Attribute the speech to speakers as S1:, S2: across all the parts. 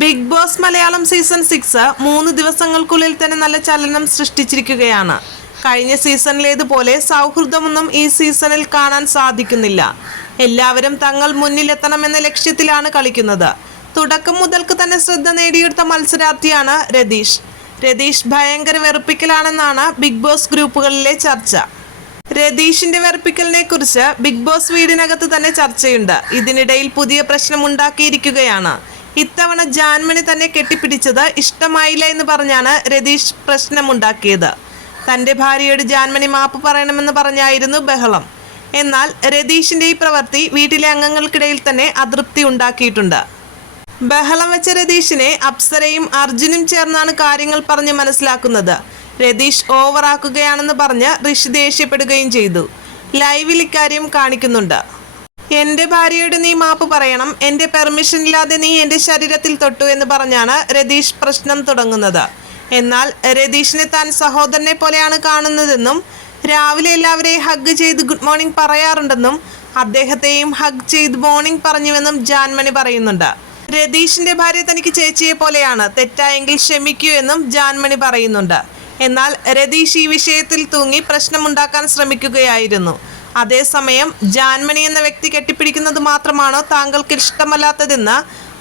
S1: Big Boss Malayalam season six മൂന്ന് ദിവസങ്ങൾക്കുള്ളിൽ തന്നെ നല്ല ചലനം സൃഷ്ടിച്ചിരിക്കുകയാണ്. കഴിഞ്ഞ സീസണിലേതുപോലെ സൗഹൃദമൊന്നും ഈ സീസണിൽ കാണാൻ സാധിക്കുന്നില്ല. എല്ലാവരും തങ്ങൾ മുന്നിലെത്തണമെന്ന ലക്ഷ്യത്തിലാണ് കളിക്കുന്നത്. തുടക്കം മുതൽക്ക് തന്നെ ശ്രദ്ധ നേടിയെടുത്ത മത്സരാർത്ഥിയാണ് രതീഷ്. രതീഷ് ഭയങ്കര വെറുപ്പിക്കലാണെന്നാണ് ബിഗ് ബോസ് ഗ്രൂപ്പുകളിലെ ചർച്ച. രതീഷിന്റെ വെറുപ്പിക്കലിനെ കുറിച്ച് ബിഗ് ബോസ് വീടിനകത്ത് തന്നെ ചർച്ചയുണ്ട്. ഇതിനിടയിൽ പുതിയ പ്രശ്നമുണ്ടാക്കിയിരിക്കുകയാണ് ഇത്തവണ ജാൻമണി തന്നെ കെട്ടിപ്പിടിച്ചത് ഇഷ്ടമായില്ല എന്ന് പറഞ്ഞാണ് രതീഷ് പ്രശ്നമുണ്ടാക്കിയത്. തന്റെ ഭാര്യയോട് ജാൻമണി മാപ്പ് പറയണമെന്ന് പറഞ്ഞായിരുന്നു ബഹളം. എന്നാൽ രതീഷിന്റെ ഈ പ്രവൃത്തി വീട്ടിലെ അംഗങ്ങൾക്കിടയിൽ തന്നെ അതൃപ്തി ഉണ്ടാക്കിയിട്ടുണ്ട്. ബഹളം വെച്ച രതീഷിനെ അപ്സരയും അർജുനും ചേർന്നാണ് കാര്യങ്ങൾ പറഞ്ഞ് മനസ്സിലാക്കുന്നത്. രതീഷ് ഓവറാക്കുകയാണെന്ന് പറഞ്ഞ് ഋഷി ദേഷ്യപ്പെടുകയും ചെയ്തു. ലൈവിൽ ഇക്കാര്യം കാണിക്കുന്നുണ്ട്. എന്റെ ഭാര്യയോട് നീ മാപ്പ് പറയണം. എന്റെ പെർമിഷൻ ഇല്ലാതെ നീ എന്റെ ശരീരത്തിൽ തൊട്ടു എന്ന് പറഞ്ഞാണ് രതീഷ് പ്രശ്നം തുടങ്ങുന്നത്. എന്നാൽ രതീഷിനെ താൻ സഹോദരനെ പോലെയാണ് കാണുന്നതെന്നും രാവിലെ എല്ലാവരെയും ഹഗ് ചെയ്ത് ഗുഡ് മോർണിംഗ് പറയാറുണ്ടെന്നും അദ്ദേഹത്തെയും ഹഗ് ചെയ്ത് മോർണിംഗ് പറഞ്ഞുവെന്നും ജാൻമണി പറയുന്നുണ്ട്. രതീഷിന്റെ ഭാര്യ തനിക്ക് ചേച്ചിയെ പോലെയാണ്. തെറ്റായെങ്കിൽ ക്ഷമിക്കൂ എന്നും ജാൻമണി പറയുന്നുണ്ട്. എന്നാൽ രതീഷ് ഈ വിഷയത്തിൽ തൂങ്ങി പ്രശ്നമുണ്ടാക്കാൻ ശ്രമിക്കുകയായിരുന്നു. അതേസമയം ജാൻമണി എന്ന വ്യക്തി കെട്ടിപ്പിടിക്കുന്നത് മാത്രമാണോ താങ്കൾക്ക് ഇഷ്ടമല്ലാത്തതെന്ന്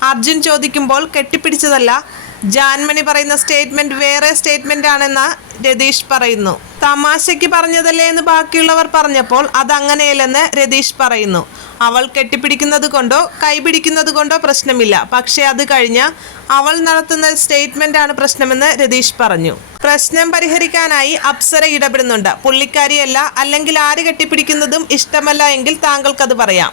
S1: അർജുൻ ചോദിക്കുമ്പോൾ കെട്ടിപ്പിടിച്ചതല്ല. ജാൻമണി പറയുന്ന സ്റ്റേറ്റ്മെന്റ് വേറെ സ്റ്റേറ്റ്മെന്റ് ആണെന്ന് രതീഷ് പറയുന്നു. തമാശയ്ക്ക് പറഞ്ഞതല്ലേ എന്ന് ബാക്കിയുള്ളവർ പറഞ്ഞപ്പോൾ അതങ്ങനെയല്ലെന്ന് രതീഷ് പറയുന്നു. അവൾ കെട്ടിപ്പിടിക്കുന്നത് കൊണ്ടോ കൈപിടിക്കുന്നത് കൊണ്ടോ പ്രശ്നമില്ല. പക്ഷേ അത് കഴിഞ്ഞ് അവൾ നടത്തുന്ന സ്റ്റേറ്റ്മെന്റ് ആണ് പ്രശ്നമെന്ന് രതീഷ് പറഞ്ഞു. പ്രശ്നം പരിഹരിക്കാനായി അപ്സര ഇടപെടുന്നുണ്ട്. പുള്ളിക്കാരിയല്ല അല്ലെങ്കിൽ ആര് കെട്ടിപ്പിടിക്കുന്നതും ഇഷ്ടമല്ല എങ്കിൽ താങ്കൾക്കത് പറയാം.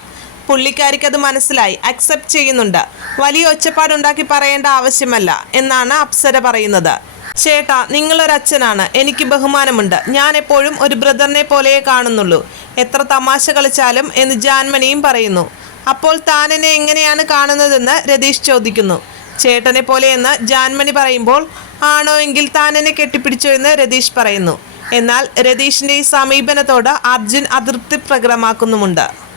S1: പുള്ളിക്കാരിക്ക് അത് മനസ്സിലായി അക്സെപ്റ്റ് ചെയ്യുന്നുണ്ട്. വലിയ ഒച്ചപ്പാടുണ്ടാക്കി പറയേണ്ട ആവശ്യമല്ല എന്നാണ് അപ്സര പറയുന്നത്. ചേട്ടാ നിങ്ങളൊരച്ഛനാണ് എനിക്ക് ബഹുമാനമുണ്ട്. ഞാൻ എപ്പോഴും ഒരു ബ്രദറിനെ പോലെയേ കാണുന്നുള്ളൂ. എത്ര തമാശ കളിച്ചാലും എന്ന് ജാൻമണിയും പറയുന്നു. അപ്പോൾ താൻ എന്നെ എങ്ങനെയാണ് കാണുന്നതെന്ന് രതീഷ് ചോദിക്കുന്നു. ചേട്ടനെ പോലെയെന്ന് ജാൻമണി പറയുമ്പോൾ ആണോ എങ്കിൽ താൻ എന്നെ കെട്ടിപ്പിടിച്ചോ എന്ന് രതീഷ് പറയുന്നു. എന്നാൽ രതീഷിന്റെ ഈ സമീപനത്തോട് അർജുൻ അതൃപ്തി പ്രകടമാക്കുന്നുമുണ്ട്.